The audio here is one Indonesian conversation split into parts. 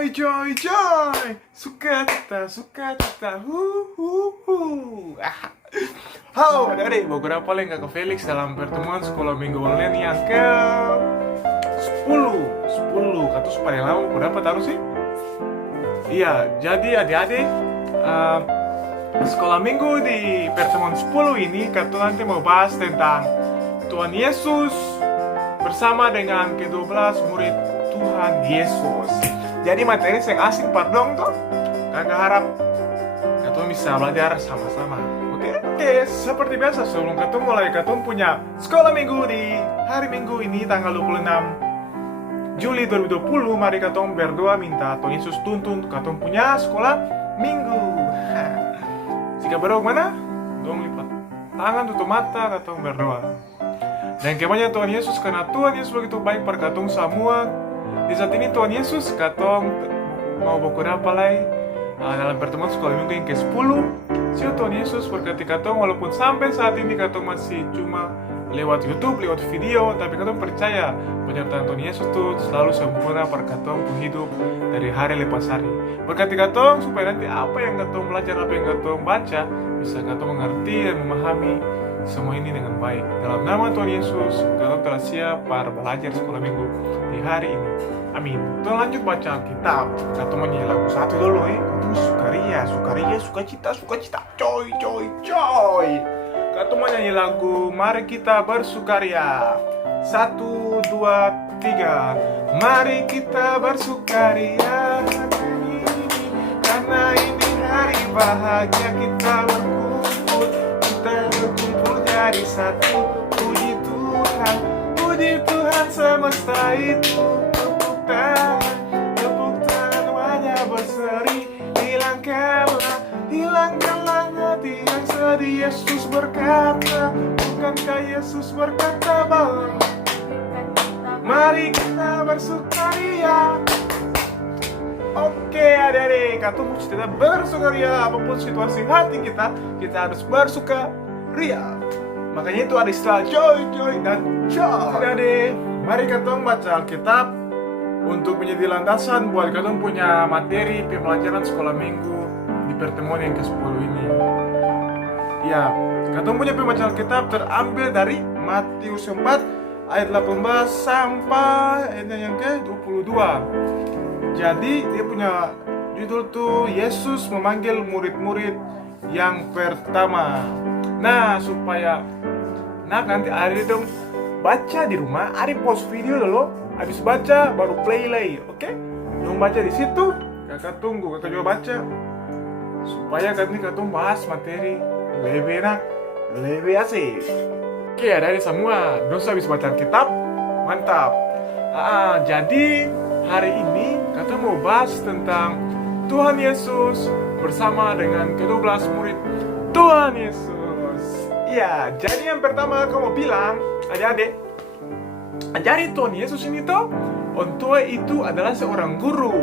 Joy, joy, sukacita, Halo adik-adik, beberapa lagi ke Felix dalam pertemuan sekolah minggu online yang ke 10 Kata paling lama, berapa taruh sih? Iya, jadi adik-adik sekolah minggu di pertemuan 10 ini Kata nanti mau bahas tentang Tuhan Yesus bersama dengan ke-12 murid Tuhan Yesus. Jadi materi yang asing pardon tuh. Kakak harap Kata bisa belajar sama-sama. Oke, seperti biasa sebelum Kata mulai Kata punya sekolah minggu di hari Minggu ini tanggal 26 Juli 2020. Mari Kata berdoa minta Tuhan Yesus tuntun Kata punya sekolah minggu. Jika berdoa mana? Dong lipat tangan, tutup mata, Kata berdoa. Dan kemanya Tuhan Yesus, karena Tuhan Yesus begitu baik pada katong semua. Di saat ini Tuhan Yesus katong mau berapa lagi dalam pertemuan sekolah minggu yang ke-10. Siapa Tuhan Yesus berkati katong walaupun sampai saat ini katong masih cuma lewat YouTube, lewat video, tapi katong percaya penyertaan Tuhan Yesus itu selalu sempurna pada katong hidup dari hari lepas hari. Berkati katong supaya nanti apa yang katong belajar, apa yang katong baca bisa katong mengerti dan memahami semua ini dengan baik. Dalam nama Tuhan Yesus, katong telah siap para belajar sekolah minggu di hari ini. Amin. Kita lanjut baca Alkitab. Kata nyanyi lagu satu dulu Kata sukaria, sukacita. Coy. Kata nyanyi lagu Mari Kita Bersukaria. 1, 2, 3. Mari kita bersukaria karena ini hari bahagia, kita berkumpul jadi satu. Puji Tuhan semesta itu. Tepuk tangan wajah berseri. Hilangkanlah hati yang sedih. Yesus berkata, bukankah Yesus berkata bahwa mari kita bersukaria. Oke adik-adik, Kata mesti tetap bersukaria apapun situasi hati kita harus bersukaria. Makanya itu ada istilah joy dan joy. Adik-adik, mari kita baca Alkitab untuk menjadi landasan buat kalian punya materi pembelajaran sekolah minggu di pertemuan yang ke-10 ini. Ya, kalian punya pembacaan Alkitab terambil dari Matius 4 ayat 18 sampai ayat yang ke-22. Jadi dia punya judul tuh Yesus memanggil murid-murid yang pertama. Nah, supaya nanti Ari dong baca di rumah, Ari pause video dulu. Habis baca baru play lagi, oke? Yang baca di situ, kakak tunggu, kakak juga baca supaya kakak bahas materi lebih enak, lebih asik. Oke, dari semua dosa habis baca Alkitab, mantap. Jadi hari ini kakak mau bahas tentang Tuhan Yesus bersama dengan ke-12 murid Tuhan Yesus. Ya, jadi yang pertama aku mau bilang, adik-adik, jadi Tuhan Yesus ini tuh, orang tua itu adalah seorang guru.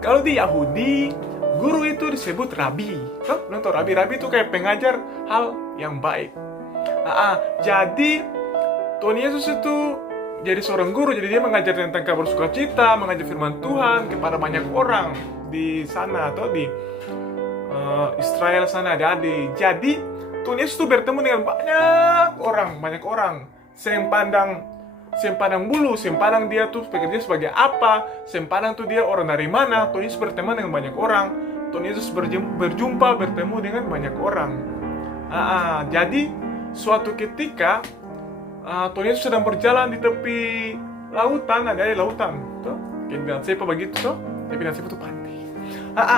Kalau di Yahudi, guru itu disebut rabi. Belum tahu rabi itu kayak pengajar hal yang baik. Jadi Tuhan Yesus itu jadi seorang guru, jadi dia mengajar tentang kabar sukacita, mengajar firman Tuhan kepada banyak orang di sana atau di Israel sana adik-adik. Jadi Tuhan Yesus itu bertemu dengan banyak orang. Sempandang bulu, sempandang dia tuh bekerja sebagai apa, sempandang tuh dia orang dari mana. Tuhan Yesus berteman dengan banyak orang. Tuhan Yesus bertemu dengan banyak orang. Jadi suatu ketika Tuhan Yesus sedang berjalan di tepi lautan, ada lautan, tuh, kayak siapa begitu tuh, tapi siapa tuh pantai.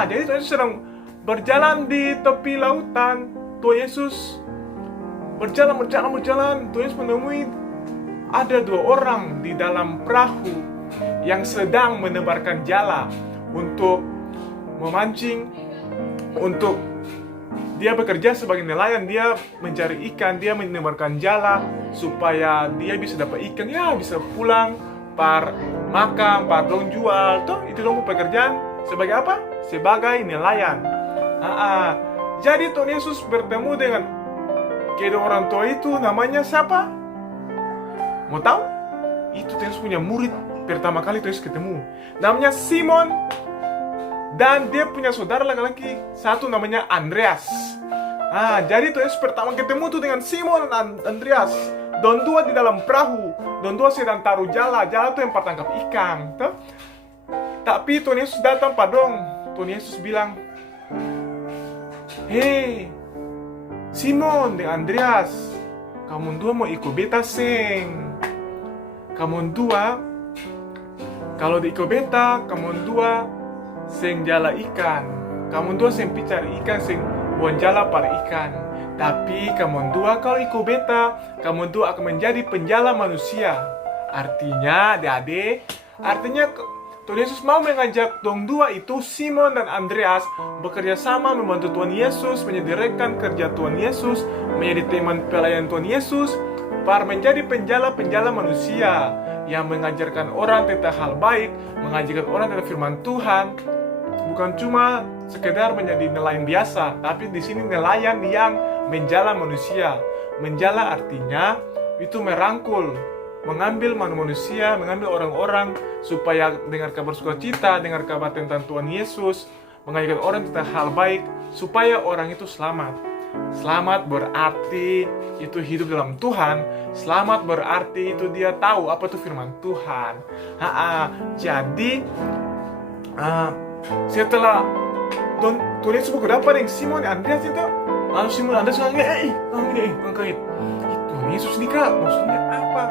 Jadi Tuhan Yesus sedang berjalan di tepi lautan. Tuhan Yesus berjalan. Tuhan Yesus menemui ada 2 orang di dalam perahu yang sedang menebarkan jala untuk memancing, untuk dia bekerja sebagai nelayan, dia mencari ikan, dia menebarkan jala supaya dia bisa dapat ikan, ya bisa pulang, par makan, par dong jual, toh itu dong pekerjaan sebagai apa? Sebagai nelayan. Jadi Tuhan Yesus bertemu dengan kedua orang tua itu, namanya siapa? Mau tahu? Itu Tuhan Yesus punya murid pertama kali Tuhan Yesus ketemu. Namanya Simon Dan dia punya saudara laki-laki satu namanya Andreas. Jadi Tuhan Yesus pertama ketemu tuh dengan Simon dan Andreas. Don dua di dalam perahu. Don dua sedang taruh jala. Jala tuh yang tangkap ikan. Tuh. Tapi Tuhan Yesus datang padong. Tuhan Yesus bilang, "Hei, Simon dan Andreas, kamu dua mau ikut beta seng. Kamu dua, kalau di ikut beta, kamu dua seng jala ikan. Kamu dua seng cari ikan, seng buang jala pada ikan. Tapi kamu dua kalau ikut beta, kamu dua akan menjadi penjala manusia." Artinya, adik-adik, artinya Tuhan Yesus mau mengajak dong dua itu, Simon dan Andreas, bekerja sama membantu Tuhan Yesus, menyediakan kerja Tuhan Yesus, menjadi teman pelayan Tuhan Yesus, para menjadi penjala-penjala manusia yang mengajarkan orang tentang hal baik, mengajarkan orang tentang firman Tuhan, bukan cuma sekedar menjadi nelayan biasa, tapi di sini nelayan yang menjala manusia. Menjala artinya itu merangkul, mengambil manusia, mengambil orang-orang supaya dengar kabar sukacita, dengar kabar tentang Tuhan Yesus, mengajarkan orang tentang hal baik supaya orang itu selamat. Selamat berarti itu hidup dalam Tuhan. Selamat berarti itu dia tahu apa itu firman Tuhan. Jadi setelah Tuhan Yesus berdapat dengan Simon dan Andreas itu, lalu Simon dan Andreas kaget. Tuhan Yesus nih kak, maksudnya apa?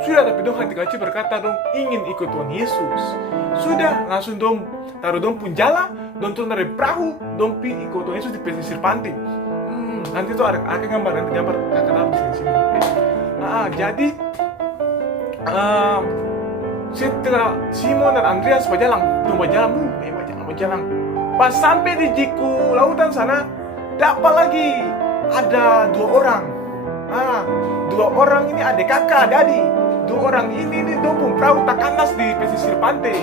Sudah, tapi dong hati kecil berkata dong ingin ikut Tuhan Yesus. Sudah, langsung dong taruh dong pun jala, dong turun dari perahu, dong ikut Tuhan Yesus di pesisir pantai. Nanti tuh ada gambar, nanti gambar kakak taruh di sini. Jadi setelah Simon dan Andreas berjalan, berjalan. Pas sampai di jiku lautan sana, dapat lagi ada dua orang. Dua orang ini adik kakak, adik. Dua orang ini dong perahu tak kandas di pesisir pantai.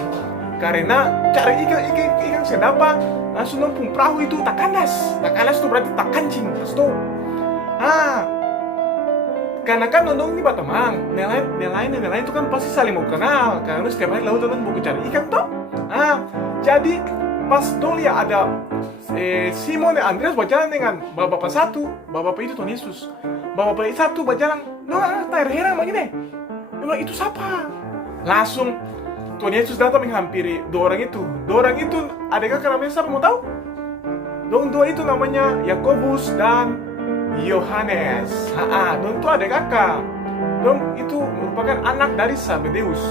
Karena cari ikan sedapa, langsung dong perahu itu tak kandas. Tak kandas itu berarti tak kancing, stop. Karena kan dong ini batamang, nelayan itu kan pasti saling mau kenal. Karena setiap hari laut dong mau cari ikan toh. Jadi pas dong lihat ada Simon dan Andreas berjalan dengan bapak satu, bapak itu Tuhan Yesus. Bapak satu berjalan, tak heran begini. Dia bilang, itu siapa? Langsung Tuhan Yesus datang menghampiri dua orang itu. Dua orang itu adik kakak namanya siapa mau tahu? Dua itu namanya Yakobus dan Yohanes. Dong itu adik kakak. Dong itu merupakan anak dari Zebedeus.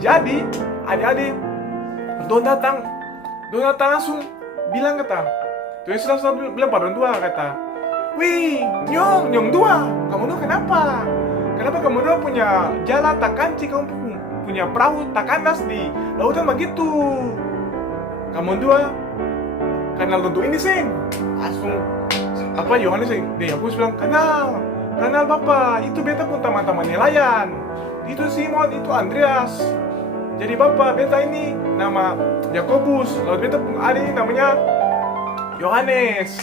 Jadi adik-adik dong datang langsung bilang kata. Tuhan Yesus langsung bilang pada dua kata, "Wih, nyong dua, kamu dua kenapa? Kenapa kamu dua punya jala tak kancing, kamu punya perahu tak kandas di lautan begitu? Kamu dua kenal tentu ini sih?" Langsung Yohanes deh, aku bilang kenal bapak, itu beta pun teman-teman nelayan. Itu Simon, itu Andreas. Jadi bapak beta ini nama Yakobus, lalu beta pun ada ini namanya Yohanes.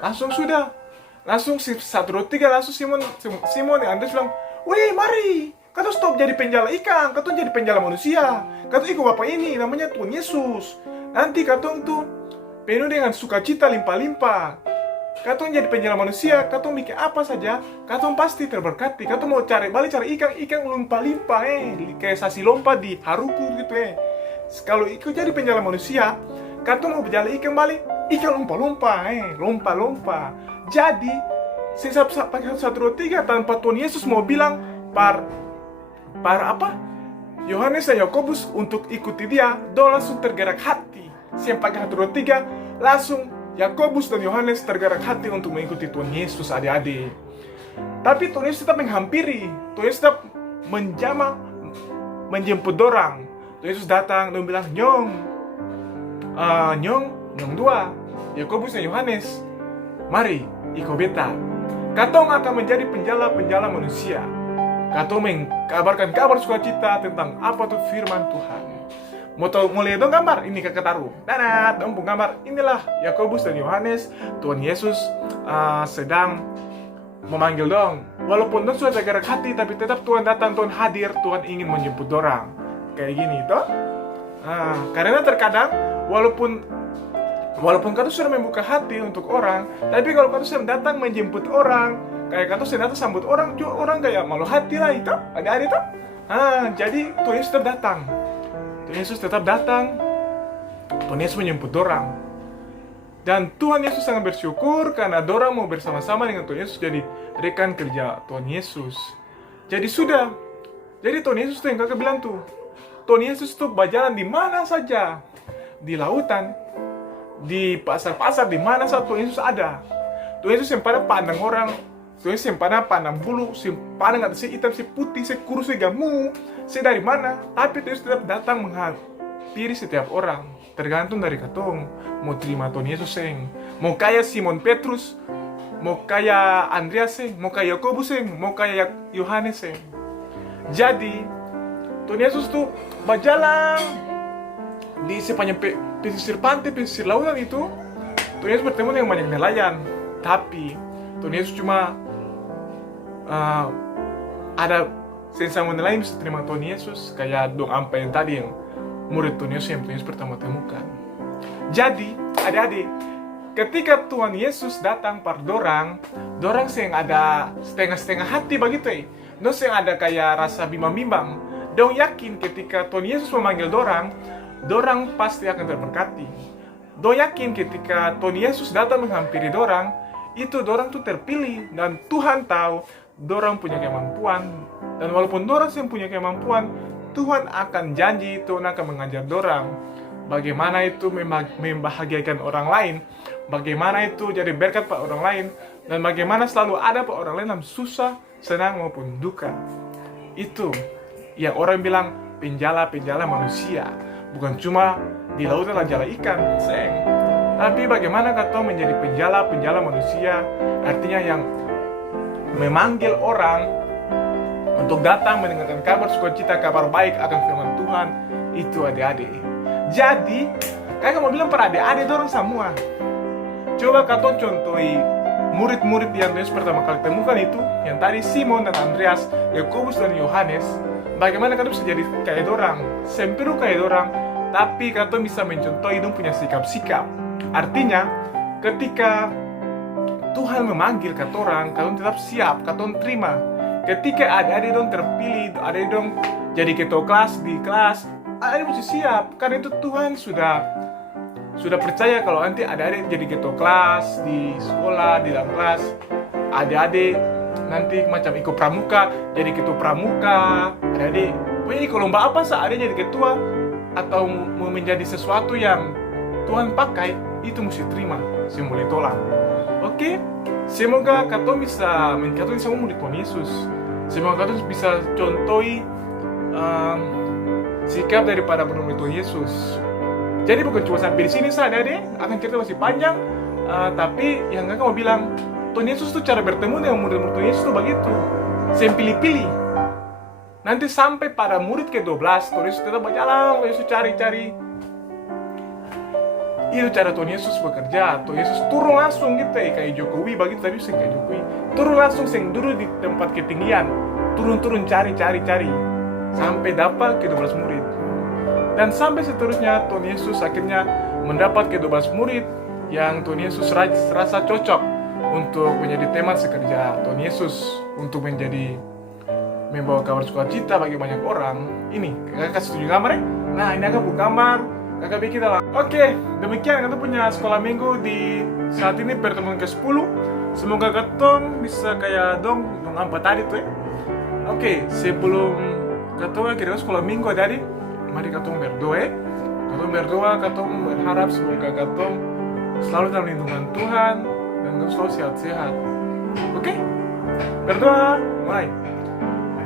Langsung 1, 2, 3 langsung Simon dan Andreas bilang, "Wih, mari, kata stop jadi penjala ikan, kata jadi penjala manusia. Kata ikut bapak ini namanya Tuhan Yesus. Nanti kata tuh penuh dengan sukacita limpah-limpah. Kata jadi penjala manusia, kata bikin apa saja, kata pasti terberkati. Kata mau cari ikan limpah-limpah kayak sasi lompat di Haruku gitu Kalau ikut jadi penjala manusia, kata mau berjala ikan balik, ikan lompa-lompa. Jadi, pakai 1, 2, 3 tanpa Tuhan Yesus mau bilang Yohanes dan Yakobus untuk ikuti dia, dia langsung tergerak hati. Pakai 1, 2, 3 langsung Yakobus dan Yohanes tergerak hati untuk mengikuti Tuhan Yesus, adik-adik. Tapi Tuhan Yesus tetap menghampiri, Tuhan Yesus tetap menjemput dorang. Tuhan Yesus datang dan bilang, nyong dua, Yakobus dan Yohanes, mari ikut beta. Katong akan menjadi penjala-penjala manusia. Katong mengkabarkan kabar sukacita tentang apa tuh firman Tuhan. Mau lihat dong gambar? Ini kakak taruh. Dong pun gambar. Inilah Yakobus dan Yohanes. Tuhan Yesus sedang memanggil dong. Walaupun dong sudah tergerak hati, tapi tetap Tuhan datang, Tuhan hadir, Tuhan ingin menjemput dorang. Kayak gini toh. Karena terkadang walaupun kau sudah membuka hati untuk orang, tapi kalau kau sudah datang menjemput orang, kayak kau sudah datang sambut orang, juga orang kayak malu hati lah itu, ada itu. Jadi Tuhan Yesus tetap datang. Tuhan Yesus tetap datang. Tuhan Yesus menjemput orang. Dan Tuhan Yesus sangat bersyukur karena dorang mau bersama-sama dengan Tuhan Yesus jadi rekan kerja Tuhan Yesus. Jadi Tuhan Yesus tuh yang kakak bilang tuh, Tuhan Yesus tuh berjalan di mana saja, di lautan, di pasar-pasar, di mana saja Tuhan Yesus ada. Tuhan Yesus yang pada pandang orang, Tuhan Yesus yang pada pandang bulu, si pandang ada si hitam, si putih, si kurus, si gemuk, si dari mana. Tapi Tuhan Yesus tetap datang menghampiri setiap orang, tergantung dari katong mau terima Tuhan Yesus seng. Mau kayak Simon Petrus, mau kayak Andreas seng, mau kayak Yakobus seng, mau kayak Yohanes seng. Jadi Tuhan Yesus tuh berjalan di sepanjang pesisir pantai, pesisir lautan itu. Tuhan Yesus bertemu dengan banyak nelayan. Tapi Tuhan Yesus cuma ada sesama nelayan bisa terima Tuhan Yesus, kayak dong ampa yang tadi yang murid Tuhan Yesus yang Tuhan Yesus pertama temukan. Jadi adik-adik, ketika Tuhan Yesus datang par dorang yang ada setengah-setengah hati begitu dong yang ada kayak rasa bimbang-bimbang. Dong yakin ketika Tuhan Yesus memanggil dorang pasti akan terberkati. Dong yakin ketika Tuhan Yesus datang menghampiri dorang tuh terpilih, dan Tuhan tahu dorang punya kemampuan. Dan walaupun dorang yang punya kemampuan, Tuhan akan janji, Tuhan akan mengajar dorang bagaimana itu membahagiakan orang lain, bagaimana itu jadi berkat pada orang lain, dan bagaimana selalu ada pada orang lain dalam susah, senang maupun duka. Itu yang orang bilang penjala manusia, bukan cuma di lautan dan jala ikan, tapi bagaimana kata menjadi penjala manusia, artinya yang memanggil orang untuk datang mendengarkan kabar sukacita, kabar baik akan firman Tuhan. Itu adik-adik. Jadi kayak mau bilang para adik-adik dorang semua, coba kata contohi murid-murid yang Yesus pertama kali temukan itu, yang tadi Simon dan Andreas, Yakobus dan Yohanes. Bagaimana kata bisa jadi kayak dorang, semperu kayak dorang, tapi kata bisa mencontohi dong punya sikap-sikap. Artinya ketika Tuhan memanggil kata orang, kata tetap siap, kata terima. Ketika adik-adik dong terpilih, adik dong jadi ketua kelas di kelas, adik mesti siap, karena itu Tuhan sudah percaya kalau nanti adik-adik jadi ketua kelas di sekolah, di dalam kelas, adik-adik nanti macam ikut pramuka, jadi ketua pramuka, adik-adik pokoknya ikut lomba apa sah, adik jadi ketua atau mau menjadi sesuatu yang Tuhan pakai, itu mesti terima, semua boleh tolak. Oke? Semoga kata bisa mencontohi semua murid Tuhan Yesus. Semoga kata bisa contohi sikap daripada murid Tuhan Yesus. Jadi bukan cuma sampai di sini saja deh, akan cerita masih panjang. Tapi yang kakak mau bilang, Tuhan Yesus tuh cara bertemu dengan murid-murid Tuhan Yesus tuh begitu, saya pilih-pilih. Nanti sampai pada murid ke-12, Tuhan Yesus tetap berjalan, Tuhan Yesus cari-cari. Itu cara Tuhan Yesus bekerja. Tuhan Yesus turun langsung gitu kayak Jokowi begitu, tapi sih kayak Jokowi. Turun langsung sing dulu di tempat ketinggian, turun cari sampai dapat ke-12 murid. Dan sampai seterusnya Tuhan Yesus akhirnya mendapat ke-12 murid yang Tuhan Yesus rasa cocok untuk menjadi teman sekerja Tuhan Yesus, untuk menjadi membawa kabar sukacita bagi banyak orang. Ini kakak kasih tunjuk gambar ya? Nah ini kakak buka gambar, kakak bikin kita lah. Oke, demikian kita punya sekolah minggu di saat ini pertemuan ke-10. Semoga ketong bisa kayak dong apa tadi tuh ya. Oke, sebelum ketong kira sekolah minggu tadi, mari ketong berdoa ya. Ketong berdoa, ketong berharap semoga ketong selalu dalam lindungan Tuhan dan selalu sehat-sehat. Oke? Berdoa, mulai.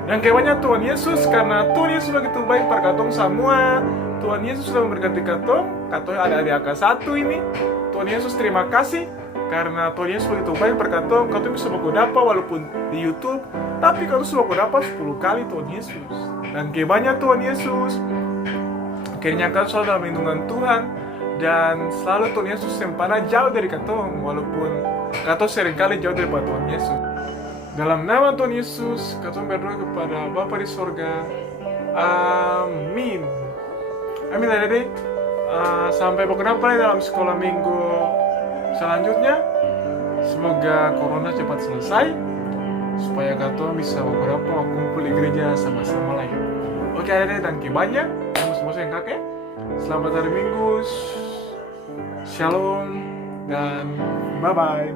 Dan kewanya Tuhan Yesus, karena Tuhan Yesus begitu baik pada katong semua. Tuhan Yesus sudah memberkati katong ada di AK1 ini. Tuhan Yesus terima kasih karena Tuhan Yesus begitu baik pada katong bisa dapat walaupun di YouTube, tapi katong sudah dapat 10 kali Tuhan Yesus. Dan kewanya Tuhan Yesus, akhirnya katong selalu dalam lindungan Tuhan, dan selalu Tuhan Yesus sempana jauh dari katong, walaupun katong seringkali jauh dari Tuhan Yesus. Dalam nama Tuhan Yesus, katong berdoa kepada Bapa di sorga. Amin. Amin adek. Sampai berkenapa dalam sekolah minggu selanjutnya. Semoga corona cepat selesai supaya kata bisa beberapa kumpul di gereja sama-sama lagi. Oke adek, thank you banyak. Semua yang kakek. Selamat hari Minggu. Shalom dan bye bye.